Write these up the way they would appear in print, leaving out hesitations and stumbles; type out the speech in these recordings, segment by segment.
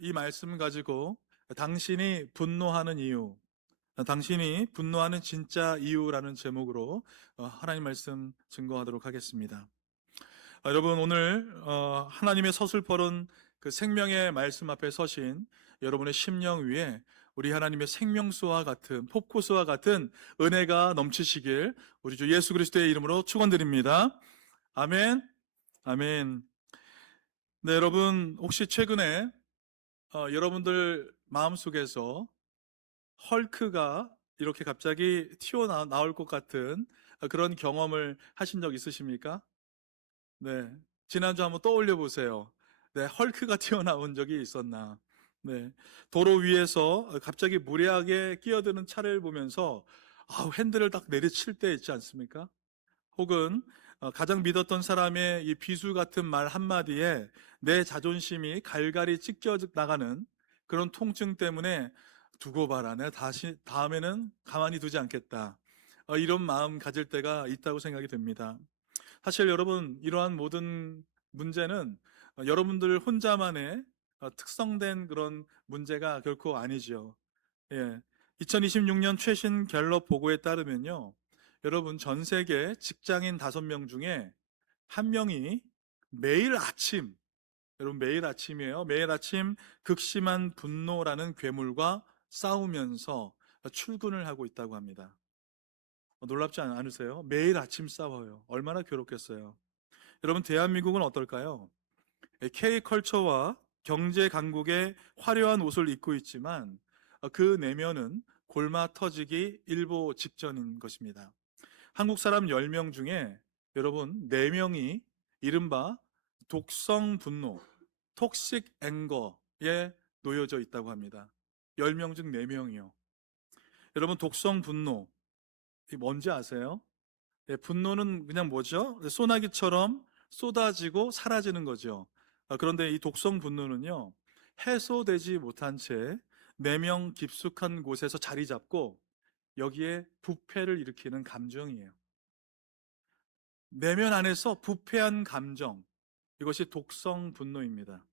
이 말씀 가지고 당신이 분노하는 이유, 당신이 분노하는 진짜 이유라는 제목으로 하나님 말씀 증거하도록 하겠습니다. 여러분, 오늘 하나님의 서슬퍼른 그 생명의 말씀 앞에 서신 여러분의 심령 위에 우리 하나님의 생명수와 같은 폭포수와 같은 은혜가 넘치시길 우리 주 예수 그리스도의 이름으로 축원드립니다. 아멘. 아멘. 네, 여러분, 혹시 최근에 여러분들 마음속에서 헐크가 이렇게 갑자기 튀어나올 것 같은 그런 경험을 하신 적 있으십니까? 네. 지난주 한번 떠올려 보세요. 네, 헐크가 튀어나온 적이 있었나? 네. 도로 위에서 갑자기 무례하게 끼어드는 차를 보면서 핸들을 딱 내리칠 때 있지 않습니까? 혹은 가장 믿었던 사람의 이 비수 같은 말 한마디에 내 자존심이 갈갈이 찢겨 나가는 그런 통증 때문에 두고 봐라, 내가 다음에는 가만히 두지 않겠다, 이런 마음 가질 때가 있다고 생각이 됩니다. 사실 여러분, 이러한 모든 문제는 여러분들 혼자만의 특성된 그런 문제가 결코 아니지요. 예. 2026년 최신 갤럽 보고에 따르면요, 여러분, 전 세계 직장인 5명 중에 한 명이 매일 아침, 여러분, 매일 아침이에요. 매일 아침 극심한 분노라는 괴물과 싸우면서 출근을 하고 있다고 합니다. 놀랍지 않으세요? 매일 아침 싸워요. 얼마나 괴롭겠어요. 여러분, 대한민국은 어떨까요? K컬처와 경제 강국의 화려한 옷을 입고 있지만 그 내면은 골마 터지기 일보 직전인 것입니다. 한국 사람 10명 중에 여러분 4명이 이른바 독성 분노, 톡식 앵거에 놓여져 있다고 합니다. 10명 중 4명이요. 여러분, 독성 분노, 이게 뭔지 아세요? 분노는 그냥 뭐죠? 소나기처럼 쏟아지고 사라지는 거죠. 그런데 이 독성 분노는요, 해소되지 못한 채 내면 깊숙한 곳에서 자리 잡고 여기에 부패를 일으키는 감정이에요. 내면 안에서 부패한 감정, 이것이 독성 분노입니다.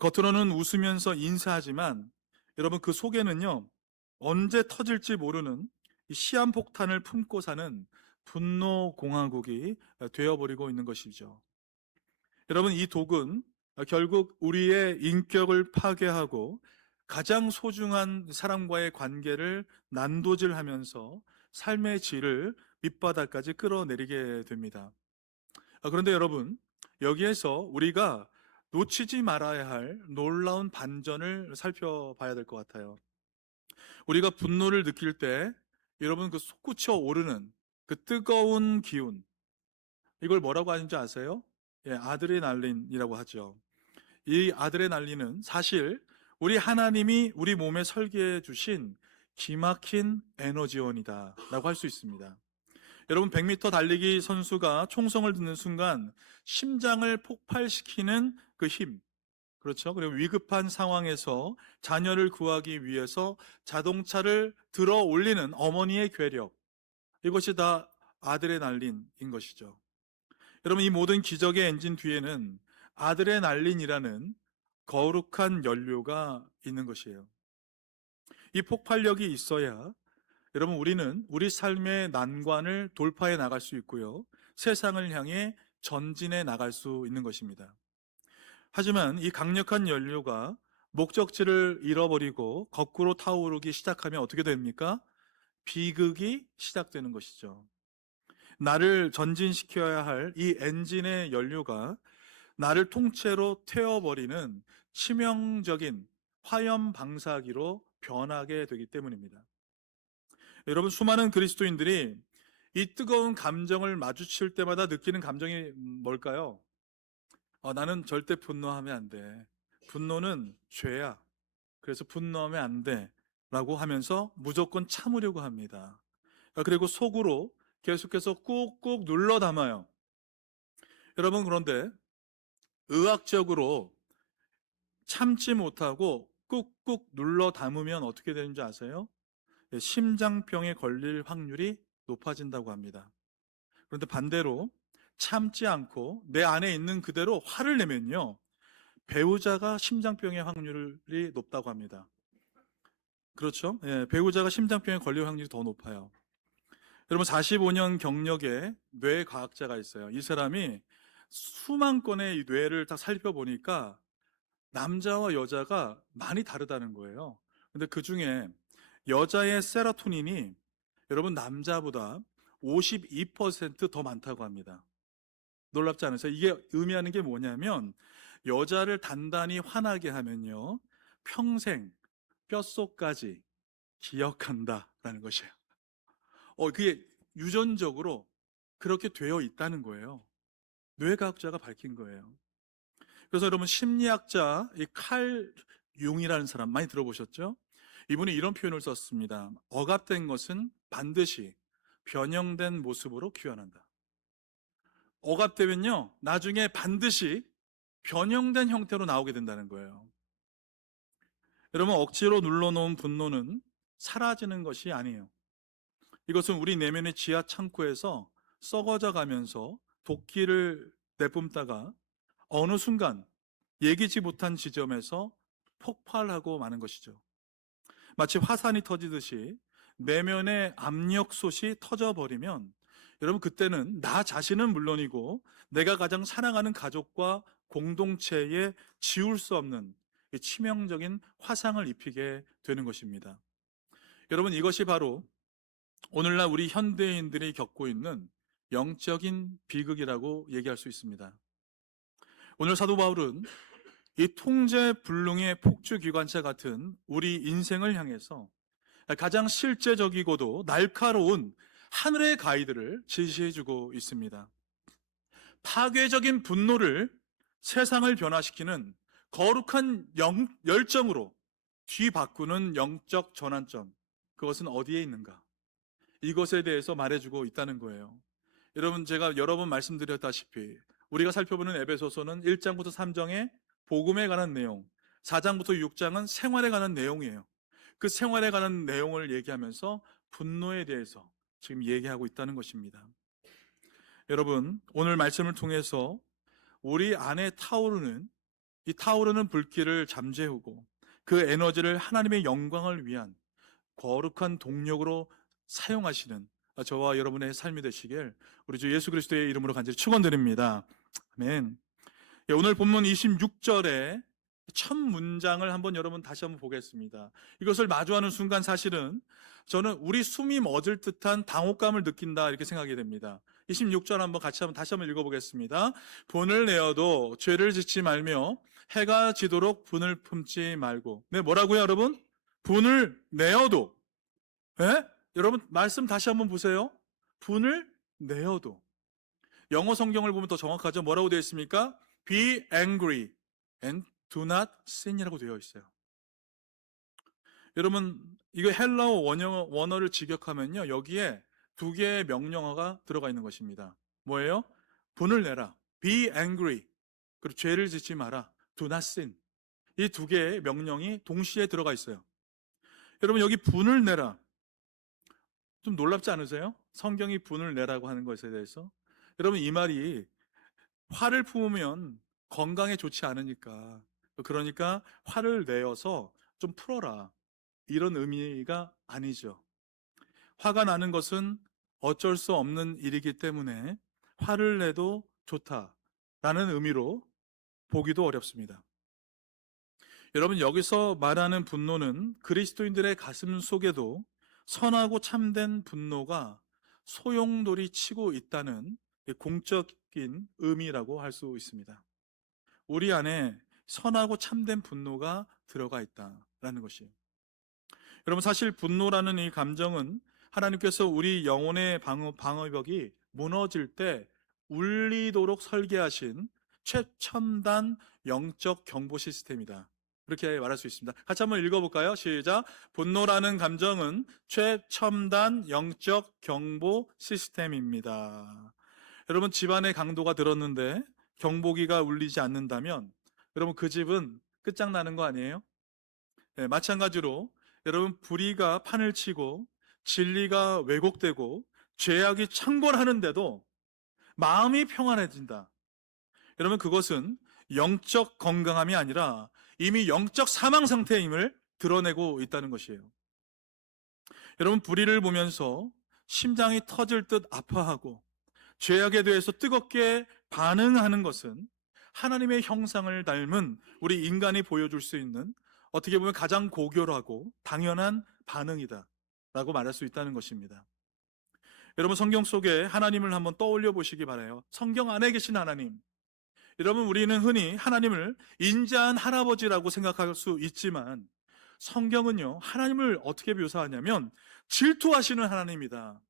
겉으로는 웃으면서 인사하지만 여러분, 그 속에는요, 언제 터질지 모르는 이 시한폭탄을 품고 사는 분노 공화국이 되어버리고 있는 것이죠. 여러분, 이 독은 결국 우리의 인격을 파괴하고 가장 소중한 사람과의 관계를 난도질하면서 삶의 질을 밑바닥까지 끌어내리게 됩니다. 그런데 여러분, 여기에서 우리가 놓치지 말아야 할 놀라운 반전을 살펴봐야 될 것 같아요. 우리가 분노를 느낄 때 여러분, 그 솟구쳐 오르는 그 뜨거운 기운, 이걸 뭐라고 하는지 아세요? 예, 아드레날린이라고 하죠. 이 아드레날린은 사실 우리 하나님이 우리 몸에 설계해 주신 기막힌 에너지원이다 라고 할 수 있습니다. 여러분, 100m 달리기 선수가 총성을 듣는 순간 심장을 폭발시키는 그 힘, 그렇죠? 그리고 위급한 상황에서 자녀를 구하기 위해서 자동차를 들어 올리는 어머니의 괴력, 이것이 다 아드레날린인 것이죠. 여러분, 이 모든 기적의 엔진 뒤에는 아드레날린이라는 거룩한 연료가 있는 것이에요. 이 폭발력이 있어야 여러분, 우리는 우리 삶의 난관을 돌파해 나갈 수 있고요, 세상을 향해 전진해 나갈 수 있는 것입니다. 하지만 이 강력한 연료가 목적지를 잃어버리고 거꾸로 타오르기 시작하면 어떻게 됩니까? 비극이 시작되는 것이죠. 나를 전진시켜야 할 이 엔진의 연료가 나를 통째로 태워버리는 치명적인 화염 방사기로 변하게 되기 때문입니다. 여러분, 수많은 그리스도인들이 이 뜨거운 감정을 마주칠 때마다 느끼는 감정이 뭘까요? 나는 절대 분노하면 안 돼. 분노는 죄야. 그래서 분노하면 안 돼. 라고 하면서 무조건 참으려고 합니다. 그리고 속으로 계속해서 꾹꾹 눌러 담아요. 여러분, 그런데 의학적으로 참지 못하고 꾹꾹 눌러 담으면 어떻게 되는지 아세요? 심장병에 걸릴 확률이 높아진다고 합니다. 그런데 반대로 참지 않고 내 안에 있는 그대로 화를 내면요, 배우자가 심장병의 확률이 높다고 합니다. 그렇죠? 예, 배우자가 심장병에 걸릴 확률이 더 높아요. 여러분 45년 경력의 뇌과학자가 있어요. 이 사람이 수만 건의 이 뇌를 다 살펴보니까 남자와 여자가 많이 다르다는 거예요. 근데 그 중에 여자의 세로토닌이 여러분 남자보다 52%더 많다고 합니다. 놀랍지 않으세요? 이게 의미하는 게 뭐냐면 여자를 단단히 화나게 하면요, 평생 뼛속까지 기억한다라는 것이에요. 그게 유전적으로 그렇게 되어 있다는 거예요. 뇌과학자가 밝힌 거예요. 그래서 여러분 심리학자 이 칼 융이라는 사람 많이 들어보셨죠? 이분이 이런 표현을 썼습니다. 억압된 것은 반드시 변형된 모습으로 귀환한다. 억압되면요, 나중에 반드시 변형된 형태로 나오게 된다는 거예요. 여러분 억지로 눌러놓은 분노는 사라지는 것이 아니에요. 이것은 우리 내면의 지하 창고에서 썩어져 가면서 독기를 내뿜다가 어느 순간 예기치 못한 지점에서 폭발하고 마는 것이죠. 마치 화산이 터지듯이 내면의 압력솥이 터져버리면 여러분 그때는 나 자신은 물론이고 내가 가장 사랑하는 가족과 공동체에 지울 수 없는 치명적인 화상을 입히게 되는 것입니다. 여러분 이것이 바로 오늘날 우리 현대인들이 겪고 있는 영적인 비극이라고 얘기할 수 있습니다. 오늘 사도 바울은 이 통제불능의 폭주기관차 같은 우리 인생을 향해서 가장 실제적이고도 날카로운 하늘의 가이드를 제시해주고 있습니다. 파괴적인 분노를 세상을 변화시키는 거룩한 열정으로 뒤바꾸는 영적 전환점, 그것은 어디에 있는가? 이것에 대해서 말해주고 있다는 거예요. 여러분 제가 여러 번 말씀드렸다시피 우리가 살펴보는 에베소서는 1장부터 3장의 복음에 관한 내용, 4장부터 6장은 생활에 관한 내용이에요. 그 생활에 관한 내용을 얘기하면서 분노에 대해서 지금 얘기하고 있다는 것입니다. 여러분 오늘 말씀을 통해서 우리 안에 타오르는 불길을 잠재우고 그 에너지를 하나님의 영광을 위한 거룩한 동력으로 사용하시는 저와 여러분의 삶이 되시길 우리 주 예수 그리스도의 이름으로 간절히 축원드립니다. 아멘. 오늘 본문 26절에 첫 문장을 여러분 다시 한번 보겠습니다. 이것을 마주하는 순간 사실은 저는 우리 숨이 멎을 듯한 당혹감을 느낀다 이렇게 생각이 됩니다. 26절 다시 한번 읽어보겠습니다. 분을 내어도 죄를 짓지 말며 해가 지도록 분을 품지 말고. 네, 뭐라고요 여러분? 분을 내어도. 네? 여러분 말씀 다시 한번 보세요. 분을 내어도. 영어 성경을 보면 더 정확하죠. 뭐라고 되어 있습니까? Be angry and do not sin이라고 되어 있어요. 여러분 이거 헬라어 원어를 직역하면요 여기에 두 개의 명령어가 들어가 있는 것입니다. 뭐예요? 분을 내라, be angry, 그리고 죄를 짓지 마라, do not sin. 이 두 개의 명령이 동시에 들어가 있어요. 여러분 여기 분을 내라, 좀 놀랍지 않으세요? 성경이 분을 내라고 하는 것에 대해서. 여러분 이 말이 화를 품으면 건강에 좋지 않으니까, 그러니까 화를 내어서 좀 풀어라, 이런 의미가 아니죠. 화가 나는 것은 어쩔 수 없는 일이기 때문에 화를 내도 좋다라는 의미로 보기도 어렵습니다. 여러분 여기서 말하는 분노는 그리스도인들의 가슴 속에도 선하고 참된 분노가 소용돌이 치고 있다는 공적인 의미라고 할 수 있습니다. 우리 안에 선하고 참된 분노가 들어가 있다라는 것이에요. 여러분 사실 분노라는 이 감정은 하나님께서 우리 영혼의 방어벽이 무너질 때 울리도록 설계하신 최첨단 영적 경보 시스템이다, 그렇게 말할 수 있습니다. 같이 한번 읽어볼까요? 시작. 분노라는 감정은 최첨단 영적 경보 시스템입니다. 여러분 집안에 강도가 들었는데 경보기가 울리지 않는다면 여러분 그 집은 끝장나는 거 아니에요? 네, 마찬가지로 여러분 불의가 판을 치고 진리가 왜곡되고 죄악이 창궐하는데도 마음이 평안해진다. 여러분 그것은 영적 건강함이 아니라 이미 영적 사망 상태임을 드러내고 있다는 것이에요. 여러분, 불의를 보면서 심장이 터질 듯 아파하고 죄악에 대해서 뜨겁게 반응하는 것은 하나님의 형상을 닮은 우리 인간이 보여줄 수 있는, 어떻게 보면 가장 고결하고 당연한 반응이다 라고 말할 수 있다는 것입니다. 여러분, 성경 속에 하나님을 한번 떠올려 보시기 바라요. 성경 안에 계신 하나님, 여러분, 우리는 흔히 하나님을 인자한 할아버지라고 생각할 수 있지만 성경은요, 하나님을 어떻게 묘사하냐면 질투하시는 하나님이다,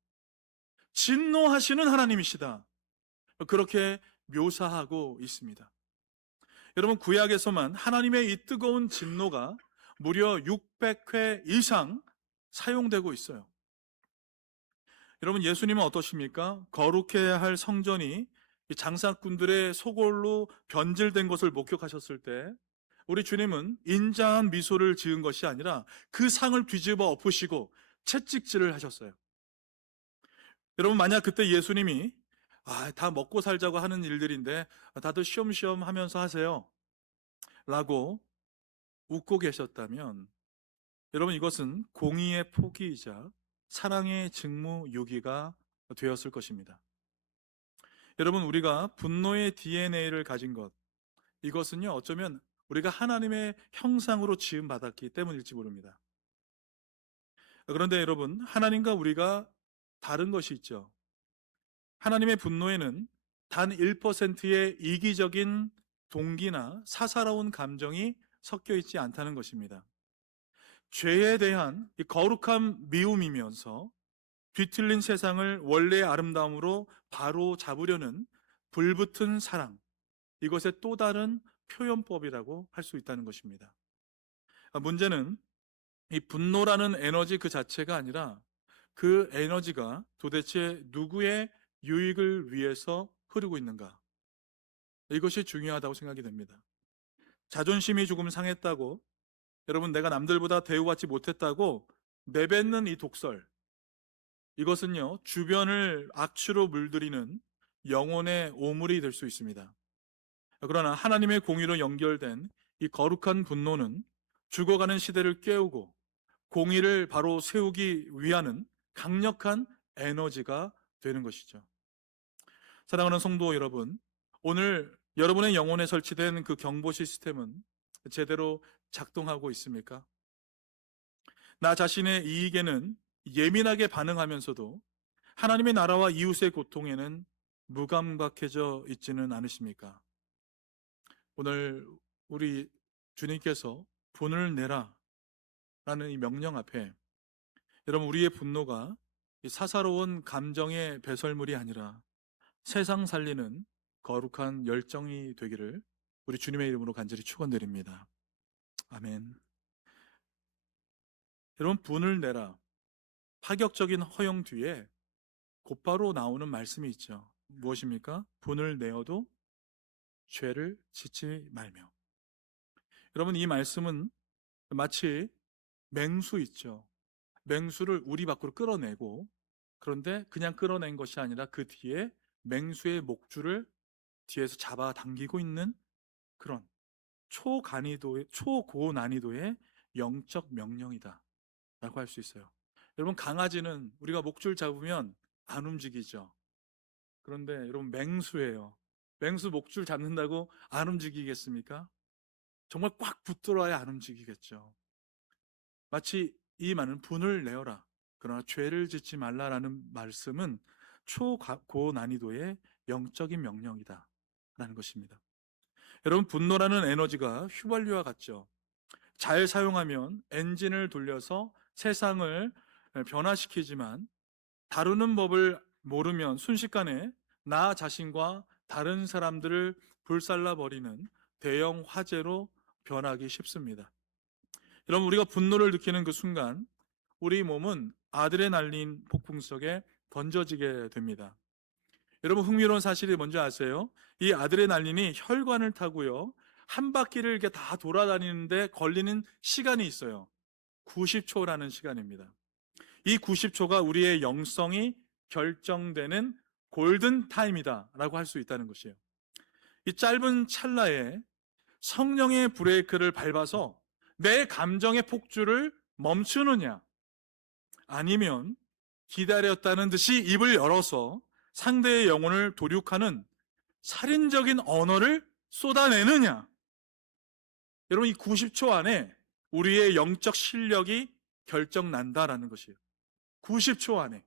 진노하시는 하나님이시다, 그렇게 묘사하고 있습니다. 여러분, 구약에서만 하나님의 이 뜨거운 진노가 무려 600회 이상 사용되고 있어요. 여러분, 예수님은 어떠십니까? 거룩해야 할 성전이 장사꾼들의 소골로 변질된 것을 목격하셨을 때 우리 주님은 인자한 미소를 지은 것이 아니라 그 상을 뒤집어 엎으시고 채찍질을 하셨어요. 여러분, 만약 그때 예수님이 다 먹고 살자고 하는 일들인데 다들 쉬엄쉬엄 하면서 하세요 라고 웃고 계셨다면, 여러분, 이것은 공의의 포기이자 사랑의 직무유기가 되었을 것입니다. 여러분, 우리가 분노의 DNA를 가진 것, 이것은요, 어쩌면 우리가 하나님의 형상으로 지음받았기 때문일지 모릅니다. 그런데 여러분, 하나님과 우리가 다른 것이 있죠. 하나님의 분노에는 단 1%의 이기적인 동기나 사사로운 감정이 섞여 있지 않다는 것입니다. 죄에 대한 이 거룩한 미움이면서 뒤틀린 세상을 원래의 아름다움으로 바로 잡으려는 불붙은 사랑, 이것의 또 다른 표현법이라고 할 수 있다는 것입니다. 문제는 이 분노라는 에너지 그 자체가 아니라 그 에너지가 도대체 누구의 유익을 위해서 흐르고 있는가, 이것이 중요하다고 생각이 됩니다. 자존심이 조금 상했다고, 여러분, 내가 남들보다 대우받지 못했다고 내뱉는 이 독설, 이것은요, 주변을 악취로 물들이는 영혼의 오물이 될 수 있습니다. 그러나 하나님의 공의로 연결된 이 거룩한 분노는 죽어가는 시대를 깨우고 공의를 바로 세우기 위하는 강력한 에너지가 되는 것이죠. 사랑하는 성도 여러분, 오늘 여러분의 영혼에 설치된 그 경보 시스템은 제대로 작동하고 있습니까? 나 자신의 이익에는 예민하게 반응하면서도 하나님의 나라와 이웃의 고통에는 무감각해져 있지는 않으십니까? 오늘 우리 주님께서 분을 내라 라는 이 명령 앞에, 여러분, 우리의 분노가 사사로운 감정의 배설물이 아니라 세상 살리는 거룩한 열정이 되기를 우리 주님의 이름으로 간절히 축원드립니다. 아멘. 여러분, 분을 내라, 파격적인 허용 뒤에 곧바로 나오는 말씀이 있죠. 무엇입니까? 분을 내어도 죄를 짓지 말며. 여러분, 이 말씀은 마치 맹수 있죠. 맹수를 우리 밖으로 끌어내고, 그런데 그냥 끌어낸 것이 아니라 그 뒤에 맹수의 목줄을 뒤에서 잡아당기고 있는 그런 초고난이도의 영적 명령이다 라고 할 수 있어요. 여러분, 강아지는 우리가 목줄 잡으면 안 움직이죠. 그런데 여러분, 맹수예요. 맹수 목줄 잡는다고 안 움직이겠습니까? 정말 꽉 붙들어야 안 움직이겠죠. 마치 이 말은 분을 내어라, 그러나 죄를 짓지 말라라는 말씀은 초고난이도의 영적인 명령이다 라는 것입니다. 여러분, 분노라는 에너지가 휘발유와 같죠. 잘 사용하면 엔진을 돌려서 세상을 변화시키지만 다루는 법을 모르면 순식간에 나 자신과 다른 사람들을 불살라버리는 대형 화재로 변하기 쉽습니다. 여러분, 우리가 분노를 느끼는 그 순간 우리 몸은 아드레날린 폭풍 속에 던져지게 됩니다. 여러분, 흥미로운 사실이 뭔지 아세요? 이 아드레날린이 혈관을 타고요, 한 바퀴를 이렇게 다 돌아다니는데 걸리는 시간이 있어요. 90초라는 시간입니다. 이 90초가 우리의 영성이 결정되는 골든 타임이다 라고 할 수 있다는 것이에요. 이 짧은 찰나에 성령의 브레이크를 밟아서 내 감정의 폭주를 멈추느냐, 아니면 기다렸다는 듯이 입을 열어서 상대의 영혼을 도륙하는 살인적인 언어를 쏟아내느냐. 여러분, 이 90초 안에 우리의 영적 실력이 결정난다라는 것이에요. 90초 안에.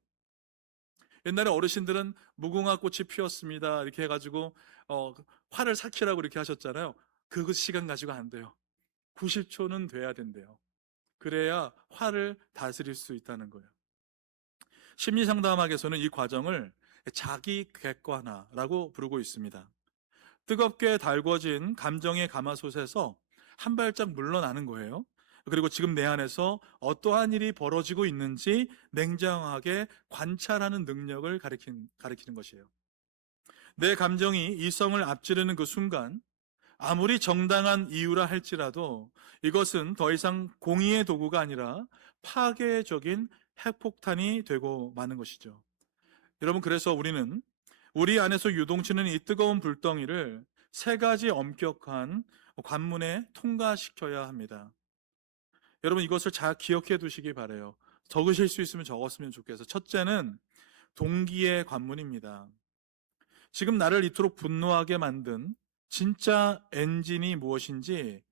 옛날에 어르신들은 무궁화 꽃이 피었습니다 이렇게 해가지고 화를 삭히라고 이렇게 하셨잖아요. 그 시간 가지고 안 돼요. 90초는 돼야 된대요. 그래야 화를 다스릴 수 있다는 거예요. 심리상담학에서는 이 과정을 자기 객관화라고 부르고 있습니다. 뜨겁게 달궈진 감정의 가마솥에서 한 발짝 물러나는 거예요. 그리고 지금 내 안에서 어떠한 일이 벌어지고 있는지 냉정하게 관찰하는 능력을 가리키는 것이에요. 내 감정이 이성을 앞지르는 그 순간, 아무리 정당한 이유라 할지라도 이것은 더 이상 공의의 도구가 아니라 파괴적인 핵폭탄이 되고 마는 것이죠. 여러분, 그래서 우리는 우리 안에서 유동치는 이 뜨거운 불덩이를 세 가지 엄격한 관문에 통과시켜야 합니다. 여러분, 이것을 잘 기억해 두시기 바라요. 적으실 수 있으면 적었으면 좋겠어요. 첫째는 동기의 관문입니다. 지금 나를 이토록 분노하게 만든 진짜 엔진이 무엇인지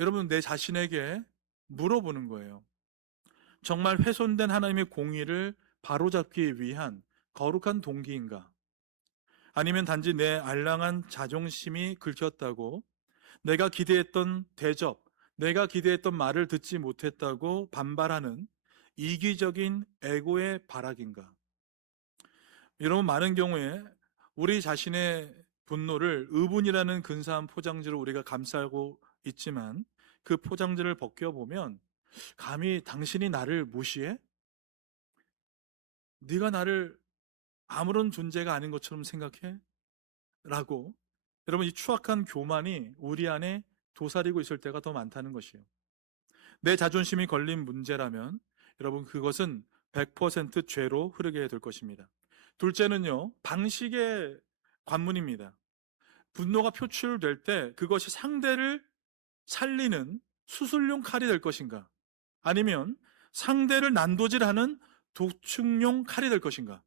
여러분 내 자신에게 물어보는 거예요. 정말 훼손된 하나님의 공의를 바로잡기 위한 거룩한 동기인가? 아니면 단지 내 알랑한 자존심이 긁혔다고, 내가 기대했던 대접, 내가 기대했던 말을 듣지 못했다고 반발하는 이기적인 에고의 발악인가? 여러분, 많은 경우에 우리 자신의 분노를 의분이라는 근사한 포장지로 우리가 감싸고 있지만 그 포장지를 벗겨보면 감히 당신이 나를 무시해? 네가 나를 아무런 존재가 아닌 것처럼 생각해? 라고 여러분, 이 추악한 교만이 우리 안에 도사리고 있을 때가 더 많다는 것이에요. 내 자존심이 걸린 문제라면 여러분 그것은 100% 죄로 흐르게 될 것입니다. 둘째는요, 방식의 관문입니다. 분노가 표출될 때 그것이 상대를 살리는 수술용 칼이 될 것인가, 아니면 상대를 난도질하는 도축용 칼이 될 것인가.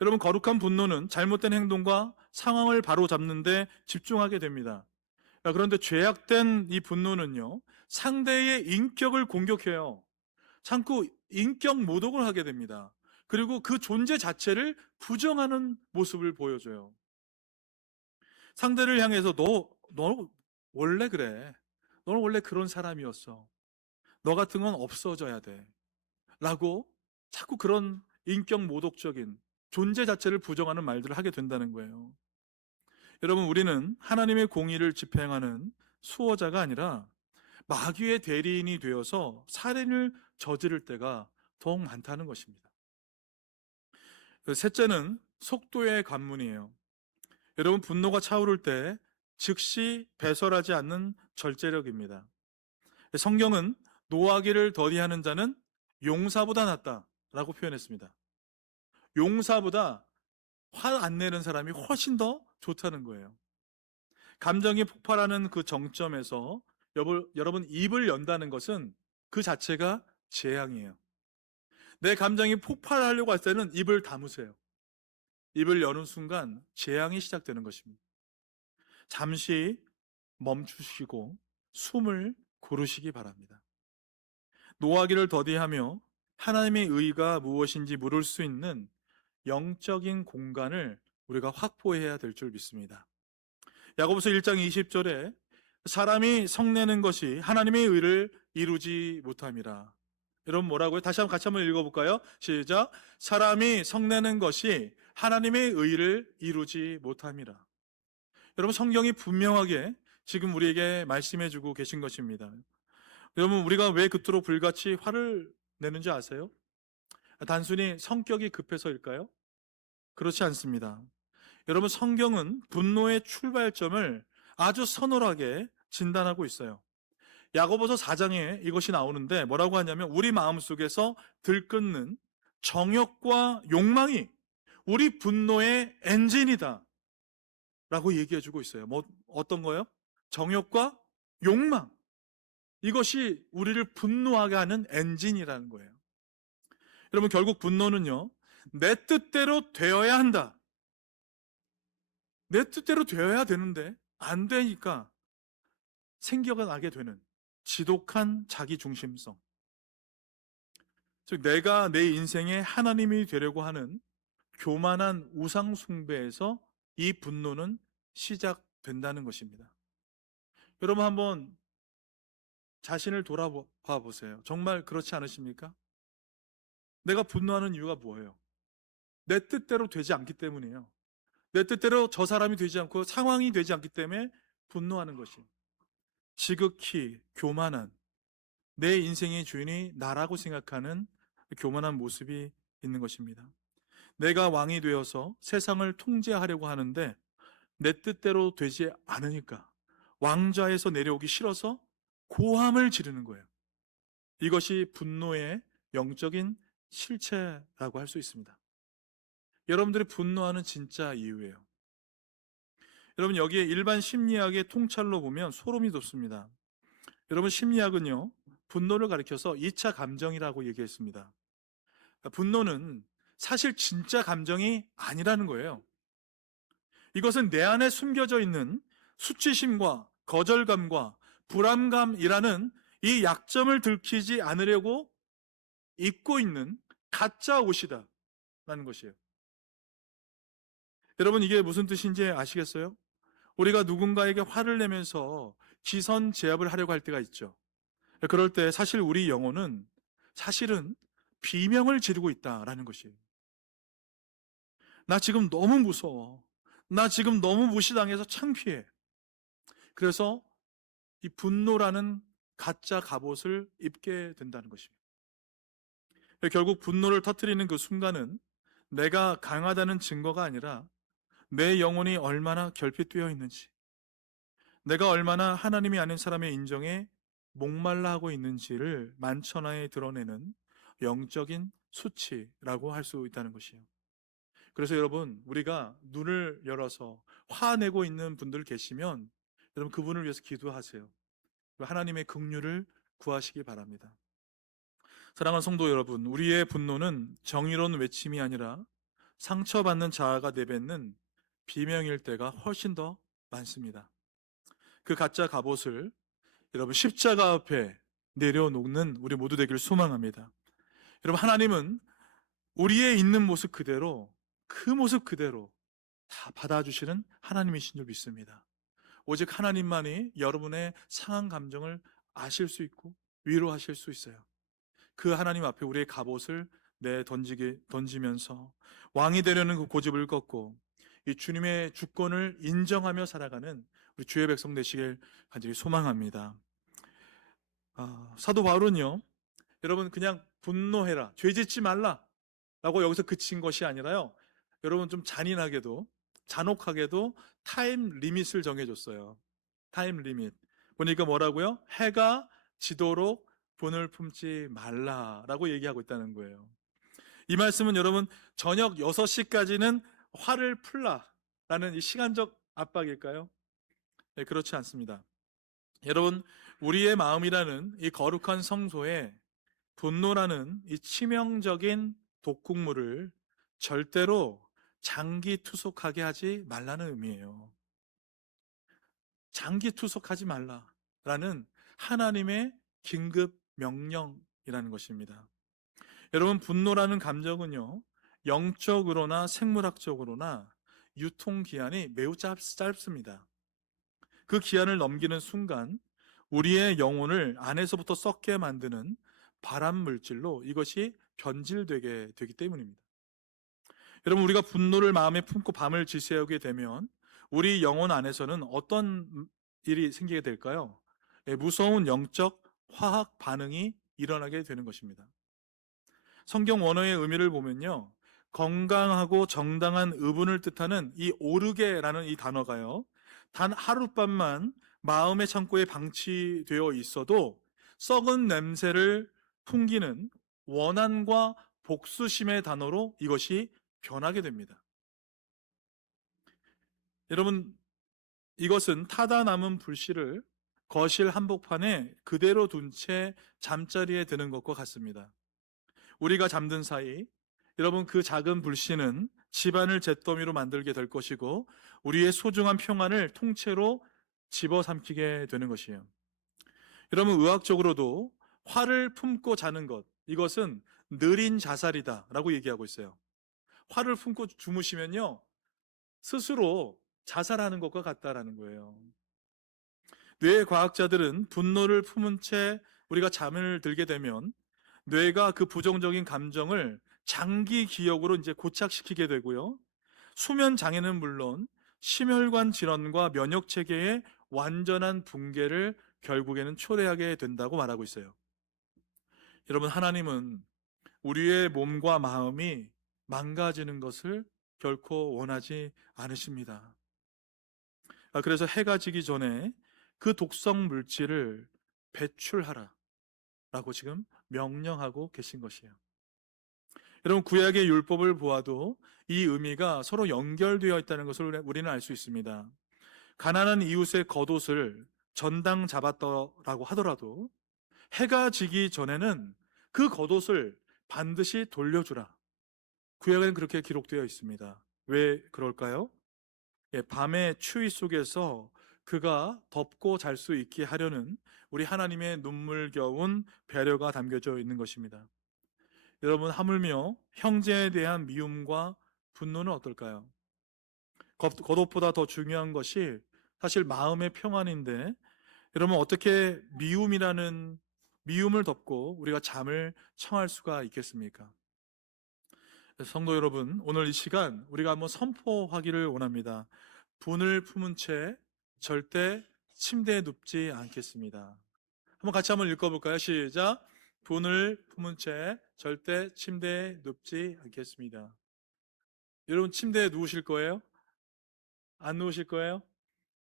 여러분, 거룩한 분노는 잘못된 행동과 상황을 바로잡는데 집중하게 됩니다. 그런데 죄악된 이 분노는요, 상대의 인격을 공격해요. 자꾸 인격 모독을 하게 됩니다. 그리고 그 존재 자체를 부정하는 모습을 보여줘요. 상대를 향해서 너 원래 그래. 너는 원래 그런 사람이었어. 너 같은 건 없어져야 돼. 라고 자꾸 그런 인격 모독적인 존재 자체를 부정하는 말들을 하게 된다는 거예요. 여러분, 우리는 하나님의 공의를 집행하는 수호자가 아니라 마귀의 대리인이 되어서 살인을 저지를 때가 더욱 많다는 것입니다. 셋째는 속도의 관문이에요. 여러분, 분노가 차오를 때 즉시 배설하지 않는 절제력입니다. 성경은 노하기를 더디하는 자는 용사보다 낫다라고 표현했습니다. 용사보다 화 안 내는 사람이 훨씬 더 좋다는 거예요. 감정이 폭발하는 그 정점에서 여러분 입을 연다는 것은 그 자체가 재앙이에요. 내 감정이 폭발하려고 할 때는 입을 다무세요. 입을 여는 순간 재앙이 시작되는 것입니다. 잠시 멈추시고 숨을 고르시기 바랍니다. 노하기를 더디하며 하나님의 의가 무엇인지 물을 수 있는 영적인 공간을 우리가 확보해야 될 줄 믿습니다. 야고보서 1장 20절에 사람이 성내는 것이 하나님의 의를 이루지 못함이라. 여러분, 뭐라고요? 같이 한번 읽어볼까요? 시작. 사람이 성내는 것이 하나님의 의를 이루지 못함이라. 여러분, 성경이 분명하게 지금 우리에게 말씀해주고 계신 것입니다. 여러분, 우리가 왜 그토록 불같이 화를 내는지 아세요? 단순히 성격이 급해서일까요? 그렇지 않습니다. 여러분, 성경은 분노의 출발점을 아주 서늘하게 진단하고 있어요. 야고보서 4장에 이것이 나오는데 뭐라고 하냐면, 우리 마음속에서 들끓는 정욕과 욕망이 우리 분노의 엔진이다 라고 얘기해 주고 있어요. 어떤 거요? 정욕과 욕망. 이것이 우리를 분노하게 하는 엔진이라는 거예요. 여러분, 결국 분노는요, 내 뜻대로 되어야 한다. 내 뜻대로 되어야 되는데 안 되니까 생겨나게 되는 지독한 자기 중심성. 즉, 내가 내 인생의 하나님이 되려고 하는 교만한 우상 숭배에서 이 분노는 시작된다는 것입니다. 여러분, 한번 자신을 돌아봐 보세요. 정말 그렇지 않으십니까? 내가 분노하는 이유가 뭐예요? 내 뜻대로 되지 않기 때문이에요. 내 뜻대로 저 사람이 되지 않고 상황이 되지 않기 때문에 분노하는 것이, 지극히 교만한, 내 인생의 주인이 나라고 생각하는 교만한 모습이 있는 것입니다. 내가 왕이 되어서 세상을 통제하려고 하는데 내 뜻대로 되지 않으니까 왕좌에서 내려오기 싫어서 고함을 지르는 거예요. 이것이 분노의 영적인 실체라고 할 수 있습니다. 여러분들이 분노하는 진짜 이유예요. 여러분, 여기에 일반 심리학의 통찰로 보면 소름이 돋습니다. 여러분, 심리학은요, 분노를 가리켜서 2차 감정이라고 얘기했습니다. 분노는 사실 진짜 감정이 아니라는 거예요. 이것은 내 안에 숨겨져 있는 수치심과 거절감과 불안감이라는 이 약점을 들키지 않으려고 입고 있는 가짜 옷이다 라는 것이에요. 여러분, 이게 무슨 뜻인지 아시겠어요? 우리가 누군가에게 화를 내면서 기선 제압을 하려고 할 때가 있죠. 그럴 때 사실 우리 영혼은 사실은 비명을 지르고 있다라는 것이에요. 나 지금 너무 무서워. 나 지금 너무 무시당해서 창피해. 그래서 이 분노라는 가짜 갑옷을 입게 된다는 것입니다. 결국 분노를 터뜨리는 그 순간은 내가 강하다는 증거가 아니라 내 영혼이 얼마나 결핍되어 있는지, 내가 얼마나 하나님이 아닌 사람의 인정에 목말라 하고 있는지를 만천하에 드러내는 영적인 수치라고 할 수 있다는 것이에요. 그래서 여러분, 우리가 눈을 열어서 화내고 있는 분들 계시면 여러분, 그분을 위해서 기도하세요. 하나님의 긍휼을 구하시기 바랍니다. 사랑하는 성도 여러분, 우리의 분노는 정의로운 외침이 아니라 상처받는 자아가 내뱉는 비명일 때가 훨씬 더 많습니다. 그 가짜 갑옷을 여러분, 십자가 앞에 내려놓는 우리 모두 되기를 소망합니다. 여러분, 하나님은 우리의 있는 모습 그대로, 그 모습 그대로 다 받아주시는 하나님이신 줄 믿습니다. 오직 하나님만이 여러분의 상한 감정을 아실 수 있고 위로하실 수 있어요. 그 하나님 앞에 우리의 갑옷을 던지면서 왕이 되려는 그 고집을 꺾고 이 주님의 주권을 인정하며 살아가는 우리 주의 백성 되시길 간절히 소망합니다. 사도 바울은요, 여러분, 그냥 분노해라, 죄짓지 말라 라고 여기서 그친 것이 아니라요, 여러분, 좀 잔인하게도, 잔혹하게도 타임 리밋을 정해줬어요. 타임 리밋. 보니까 뭐라고요? 해가 지도록 분을 품지 말라라고 얘기하고 있다는 거예요. 이 말씀은 여러분, 저녁 6시까지는 화를 풀라라는 이 시간적 압박일까요? 네, 그렇지 않습니다. 여러분, 우리의 마음이라는 이 거룩한 성소에 분노라는 이 치명적인 독극물을 절대로 장기 투속하게 하지 말라는 의미예요. 장기 투속하지 말라라는 하나님의 긴급 명령이라는 것입니다. 여러분, 분노라는 감정은요, 영적으로나 생물학적으로나 유통기한이 매우 짧습니다. 그 기한을 넘기는 순간 우리의 영혼을 안에서부터 썩게 만드는 발암 물질로 이것이 변질되게 되기 때문입니다. 여러분, 우리가 분노를 마음에 품고 밤을 지새우게 되면 우리 영혼 안에서는 어떤 일이 생기게 될까요? 무서운 영적 화학 반응이 일어나게 되는 것입니다. 성경 원어의 의미를 보면요, 건강하고 정당한 의분을 뜻하는 이 오르게라는 이 단어가요, 단 하룻밤만 마음의 창고에 방치되어 있어도 썩은 냄새를 풍기는 원한과 복수심의 단어로 이것이 변하게 됩니다. 여러분, 이것은 타다 남은 불씨를 거실 한복판에 그대로 둔 채 잠자리에 드는 것과 같습니다. 우리가 잠든 사이 여러분 그 작은 불씨는 집안을 잿더미로 만들게 될 것이고 우리의 소중한 평안을 통째로 집어삼키게 되는 것이에요. 여러분 의학적으로도 화를 품고 자는 것, 이것은 느린 자살이다라고 얘기하고 있어요. 화를 품고 주무시면요 스스로 자살하는 것과 같다라는 거예요. 뇌 과학자들은 분노를 품은 채 우리가 잠을 들게 되면 뇌가 그 부정적인 감정을 장기 기억으로 이제 고착시키게 되고요. 수면 장애는 물론 심혈관 질환과 면역 체계의 완전한 붕괴를 결국에는 초래하게 된다고 말하고 있어요. 여러분, 하나님은 우리의 몸과 마음이 망가지는 것을 결코 원하지 않으십니다. 그래서 해가 지기 전에 그 독성 물질을 배출하라 라고 지금 명령하고 계신 것이에요. 여러분 구약의 율법을 보아도 이 의미가 서로 연결되어 있다는 것을 우리는 알 수 있습니다. 가난한 이웃의 겉옷을 전당 잡았더라고 하더라도 해가 지기 전에는 그 겉옷을 반드시 돌려주라. 구약에는 그렇게 기록되어 있습니다. 왜 그럴까요? 밤의 추위 속에서 그가 덮고 잘 수 있게 하려는 우리 하나님의 눈물겨운 배려가 담겨져 있는 것입니다. 여러분 하물며 형제에 대한 미움과 분노는 어떨까요? 겉옷보다 더 중요한 것이 사실 마음의 평안인데 여러분 어떻게 미움을 덮고 우리가 잠을 청할 수가 있겠습니까? 성도 여러분, 오늘 이 시간 우리가 한번 선포하기를 원합니다. 분을 품은 채 절대 침대에 눕지 않겠습니다. 한번 같이 한번 읽어볼까요? 시작. 분을 품은 채 절대 침대에 눕지 않겠습니다. 여러분 침대에 누우실 거예요? 안 누우실 거예요?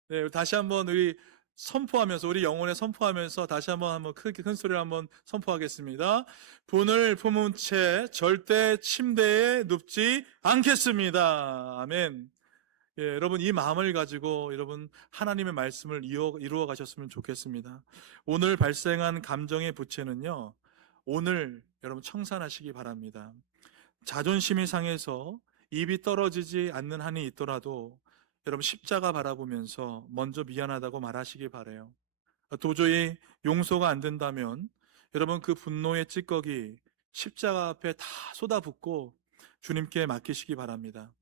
네, 다시 한번 우리 선포하면서 우리 영혼에 선포하면서 다시 한번 크게 큰 소리로 한번 선포하겠습니다. 분을 품은 채 절대 침대에 눕지 않겠습니다. 아멘. 예, 여러분 이 마음을 가지고 여러분 하나님의 말씀을 이루어 가셨으면 좋겠습니다. 오늘 발생한 감정의 부채는요, 오늘 여러분 청산하시기 바랍니다. 자존심이 상해서 입이 떨어지지 않는 한이 있더라도 여러분 십자가 바라보면서 먼저 미안하다고 말하시기 바래요. 도저히 용서가 안 된다면 여러분 그 분노의 찌꺼기 십자가 앞에 다 쏟아붓고 주님께 맡기시기 바랍니다.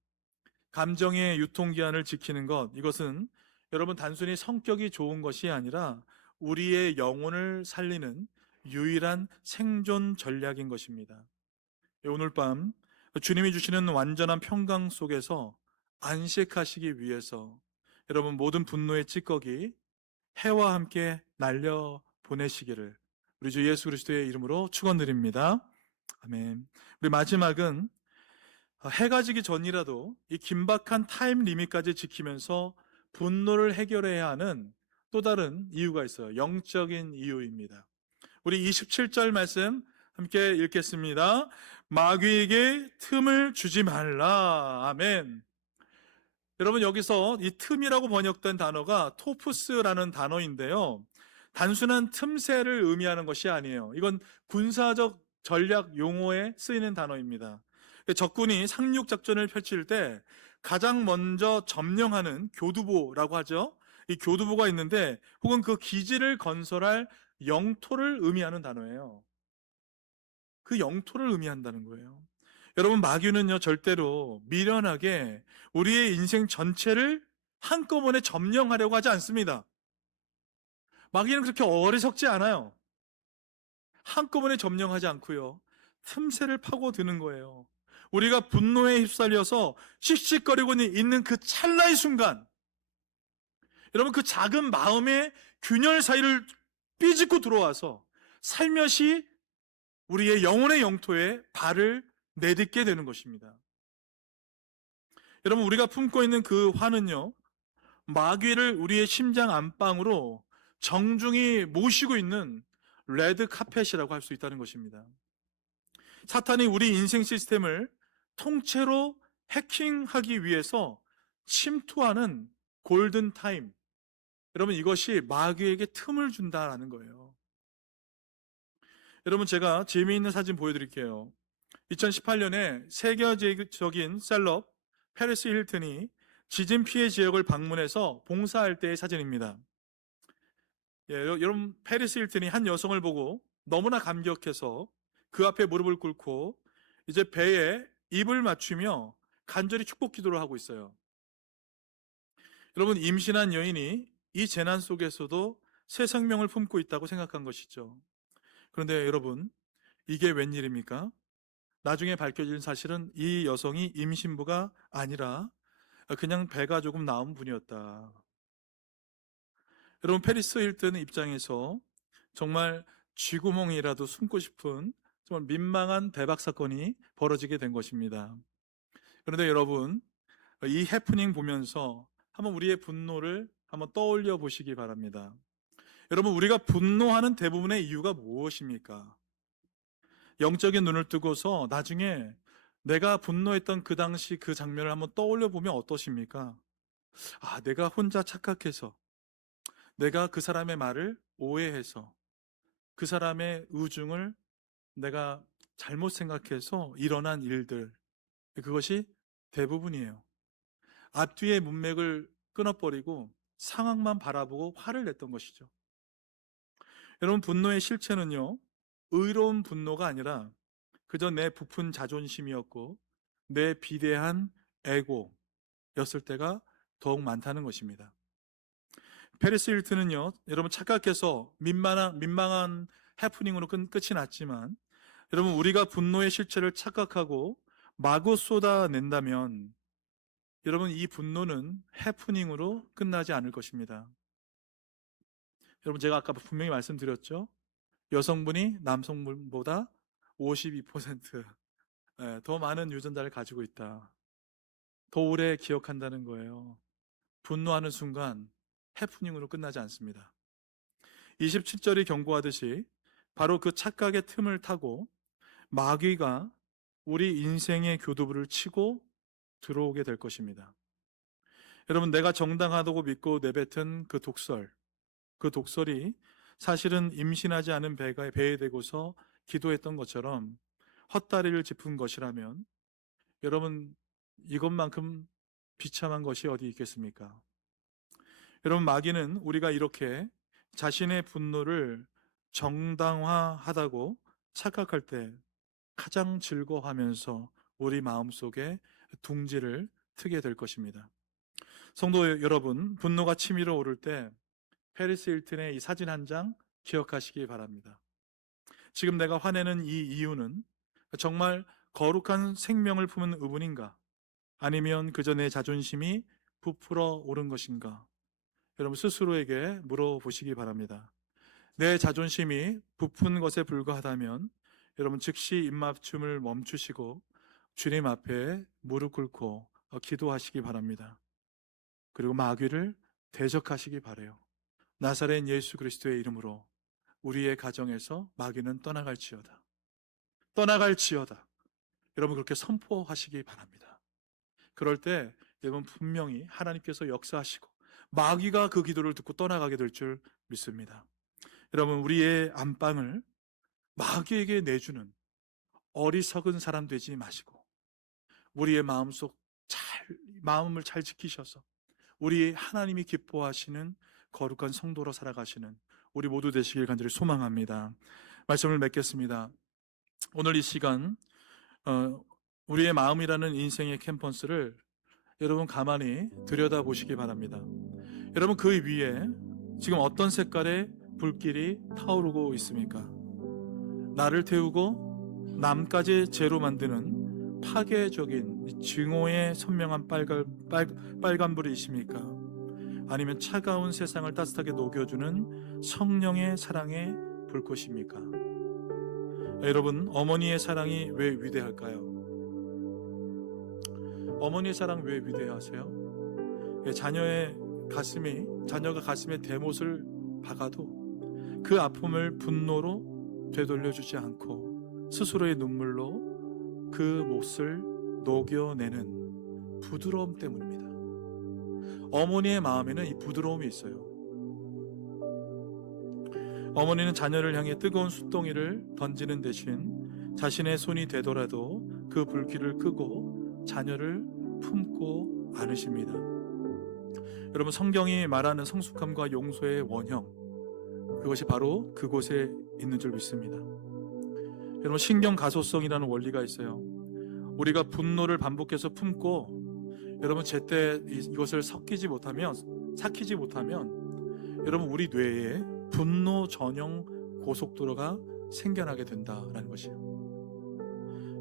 감정의 유통기한을 지키는 것, 이것은 여러분 단순히 성격이 좋은 것이 아니라 우리의 영혼을 살리는 유일한 생존 전략인 것입니다. 오늘 밤 주님이 주시는 완전한 평강 속에서 안식하시기 위해서 여러분 모든 분노의 찌꺼기 해와 함께 날려 보내시기를 우리 주 예수 그리스도의 이름으로 축원드립니다. 아멘. 우리 마지막은 해가 지기 전이라도 이 긴박한 타임 리밋까지 지키면서 분노를 해결해야 하는 또 다른 이유가 있어요. 영적인 이유입니다. 우리 27절 말씀 함께 읽겠습니다. 마귀에게 틈을 주지 말라. 아멘. 여러분 여기서 이 틈이라고 번역된 단어가 토프스라는 단어인데요. 단순한 틈새를 의미하는 것이 아니에요. 이건 군사적 전략 용어에 쓰이는 단어입니다. 적군이 상륙 작전을 펼칠 때 가장 먼저 점령하는 교두보라고 하죠. 이 교두보가 있는데 혹은 그 기지를 건설할 영토를 의미하는 단어예요. 그 영토를 의미한다는 거예요. 여러분 마귀는요 절대로 미련하게 우리의 인생 전체를 한꺼번에 점령하려고 하지 않습니다. 마귀는 그렇게 어리석지 않아요. 한꺼번에 점령하지 않고요 틈새를 파고드는 거예요. 우리가 분노에 휩쓸려서 씩씩거리고 있는 그 찰나의 순간 여러분 그 작은 마음의 균열 사이를 삐집고 들어와서 살며시 우리의 영혼의 영토에 발을 내딛게 되는 것입니다. 여러분 우리가 품고 있는 그 화는요 마귀를 우리의 심장 안방으로 정중히 모시고 있는 레드 카펫이라고 할 수 있다는 것입니다. 사탄이 우리 인생 시스템을 통째로 해킹하기 위해서 침투하는 골든 타임, 여러분, 이것이 마귀에게 틈을 준다라는 거예요. 여러분, 제가 재미있는 사진 보여드릴게요. 2018년에 세계적인 셀럽 페리스 힐튼이 지진 피해 지역을 방문해서 봉사할 때의 사진입니다. 예, 여러분, 페리스 힐튼이 한 여성을 보고 너무나 감격해서 그 앞에 무릎을 꿇고 이제 배에 입을 맞추며 간절히 축복 기도를 하고 있어요. 여러분, 임신한 여인이 이 재난 속에서도 새 생명을 품고 있다고 생각한 것이죠. 그런데 여러분, 이게 웬일입니까? 나중에 밝혀진 사실은 이 여성이 임신부가 아니라 그냥 배가 조금 나온 분이었다. 여러분, 페리스 힐튼 입장에서 정말 쥐구멍이라도 숨고 싶은 정말 민망한 대박 사건이 벌어지게 된 것입니다. 그런데 여러분, 이 해프닝 보면서 한번 우리의 분노를 한번 떠올려 보시기 바랍니다. 여러분, 우리가 분노하는 대부분의 이유가 무엇입니까? 영적인 눈을 뜨고서 나중에 내가 분노했던 그 당시 그 장면을 한번 떠올려 보면 어떠십니까? 아, 내가 혼자 착각해서, 내가 그 사람의 말을 오해해서, 그 사람의 의중을 내가 잘못 생각해서 일어난 일들, 그것이 대부분이에요. 앞뒤의 문맥을 끊어버리고 상황만 바라보고 화를 냈던 것이죠. 여러분, 분노의 실체는요, 의로운 분노가 아니라 그저 내 부푼 자존심이었고 내 비대한 에고였을 때가 더욱 많다는 것입니다. 페리스 힐튼은요, 여러분, 착각해서 민망한 해프닝으로 끝이 났지만, 여러분, 우리가 분노의 실체를 착각하고 마구 쏟아낸다면 여러분, 이 분노는 해프닝으로 끝나지 않을 것입니다. 여러분, 제가 아까 분명히 말씀드렸죠. 여성분이 남성분보다 52% 더 많은 유전자를 가지고 있다. 더 오래 기억한다는 거예요. 분노하는 순간 해프닝으로 끝나지 않습니다. 27절이 경고하듯이 바로 그 착각의 틈을 타고 마귀가 우리 인생의 교두보를 치고 들어오게 될 것입니다. 여러분, 내가 정당하다고 믿고 내뱉은 그 독설이 사실은 임신하지 않은 배에 대고서 기도했던 것처럼 헛다리를 짚은 것이라면 여러분, 이것만큼 비참한 것이 어디 있겠습니까? 여러분, 마귀는 우리가 이렇게 자신의 분노를 정당화하다고 착각할 때 가장 즐거워하면서 우리 마음속에 둥지를 트게 될 것입니다. 성도 여러분, 분노가 치밀어 오를 때 페리스 힐튼의 이 사진 한 장 기억하시기 바랍니다. 지금 내가 화내는 이 이유는 정말 거룩한 생명을 품은 의분인가? 아니면 그저 내 자존심이 부풀어 오른 것인가? 여러분, 스스로에게 물어보시기 바랍니다. 내 자존심이 부푼 것에 불과하다면 여러분, 즉시 입맞춤을 멈추시고 주님 앞에 무릎 꿇고 기도하시기 바랍니다. 그리고 마귀를 대적하시기 바라요. 나사렛 예수 그리스도의 이름으로 우리의 가정에서 마귀는 떠나갈지어다. 떠나갈지어다. 여러분, 그렇게 선포하시기 바랍니다. 그럴 때 여러분, 분명히 하나님께서 역사하시고 마귀가 그 기도를 듣고 떠나가게 될 줄 믿습니다. 여러분, 우리의 안방을 마귀에게 내주는 어리석은 사람 되지 마시고 우리의 마음을 잘 지키셔서 우리 하나님이 기뻐하시는 거룩한 성도로 살아가시는 우리 모두 되시길 간절히 소망합니다. 말씀을 맺겠습니다. 오늘 이 시간 우리의 마음이라는 인생의 캠퍼스를 여러분 가만히 들여다보시기 바랍니다. 여러분, 그 위에 지금 어떤 색깔의 불길이 타오르고 있습니까? 나를 태우고 남까지 죄로 만드는 파괴적인 증오의 선명한 빨간불이십니까? 아니면 차가운 세상을 따뜻하게 녹여주는 성령의 사랑의 불꽃입니까? 여러분, 어머니의 사랑이 왜 위대할까요? 어머니의 사랑 왜 위대하세요? 자녀가 가슴에 대못을 박아도 그 아픔을 분노로 되돌려주지 않고 스스로의 눈물로 그 몫을 녹여내는 부드러움 때문입니다. 어머니의 마음에는 이 부드러움이 있어요. 어머니는 자녀를 향해 뜨거운 숯덩이를 던지는 대신 자신의 손이 되더라도 그 불길을 끄고 자녀를 품고 안으십니다. 여러분, 성경이 말하는 성숙함과 용서의 원형, 그것이 바로 그곳에 있는 줄 믿습니다. 여러분, 신경 가소성이라는 원리가 있어요. 우리가 분노를 반복해서 품고 여러분 제때 이것을 삭히지 못하면 여러분 우리 뇌에 분노 전용 고속도로가 생겨나게 된다라는 것이에요.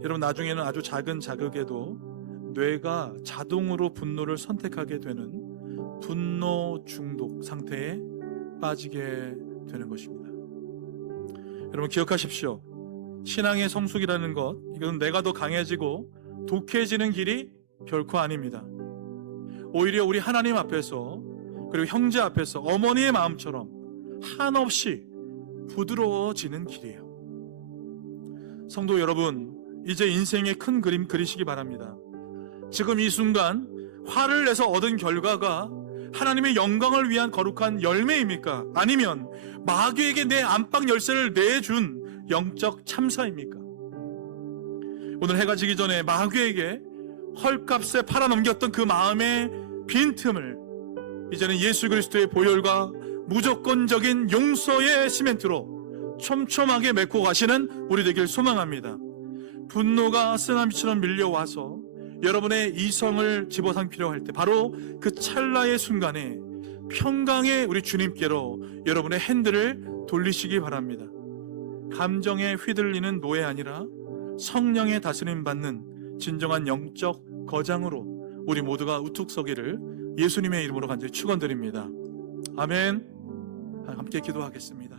여러분, 나중에는 아주 작은 자극에도 뇌가 자동으로 분노를 선택하게 되는 분노 중독 상태에 빠지게 되는 것입니다. 여러분, 기억하십시오. 신앙의 성숙이라는 것, 이건 내가 더 강해지고 독해지는 길이 결코 아닙니다. 오히려 우리 하나님 앞에서, 그리고 형제 앞에서 어머니의 마음처럼 한없이 부드러워지는 길이에요. 성도 여러분, 이제 인생의 큰 그림 그리시기 바랍니다. 지금 이 순간 화를 내서 얻은 결과가 하나님의 영광을 위한 거룩한 열매입니까? 아니면 마귀에게 내 안방 열쇠를 내준 영적 참사입니까? 오늘 해가 지기 전에 마귀에게 헐값에 팔아넘겼던 그 마음의 빈틈을 이제는 예수 그리스도의 보혈과 무조건적인 용서의 시멘트로 촘촘하게 메고 가시는 우리 되길 소망합니다. 분노가 쓰나미처럼 밀려와서 여러분의 이성을 집어삼키려 할 때 바로 그 찰나의 순간에 평강의 우리 주님께로 여러분의 핸들을 돌리시기 바랍니다. 감정에 휘둘리는 노예 아니라 성령의 다스림 받는 진정한 영적 거장으로 우리 모두가 우뚝 서기를 예수님의 이름으로 간절히 축원드립니다. 아멘. 함께 기도하겠습니다.